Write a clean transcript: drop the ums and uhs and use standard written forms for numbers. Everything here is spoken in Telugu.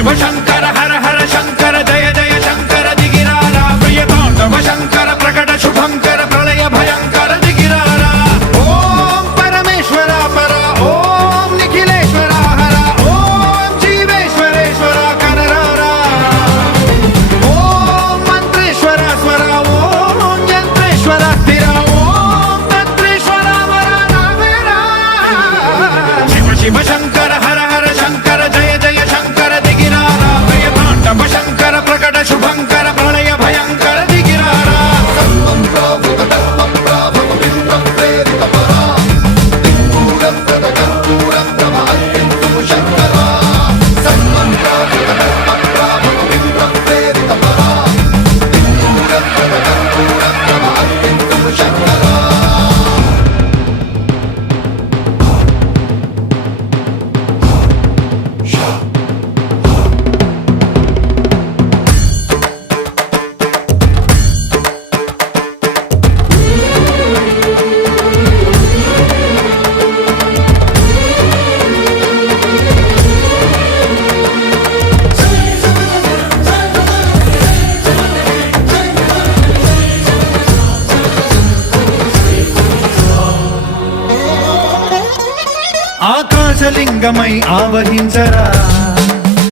శివశంకర హర హర శంకర జయ జయ శంకర దిగిరారా ప్రియతాండవ శంకర ప్రకట శుభంకర ప్రళయ భయంకర దిగిరారా ఓం పరమేశ్వర పర ఓం నిఖిలేశ్వర హర ఓం జీవేశ్వరేశ్వర కనరారా ఓం మంత్రేశ్వర స్వర ఓం యంత్రేశ్వర స్థిర ఓం తంత్రేశ్వర వర రావేరా శివ శివ శంకర హర హర శంకర జయ జయ శంకర దిగిరారా ప్రియతాండవ శంకర ప్రకట శుభంకర ప్రళయ భయంకర దిగిరారా ఆకాశలింగమై ఆవహించరా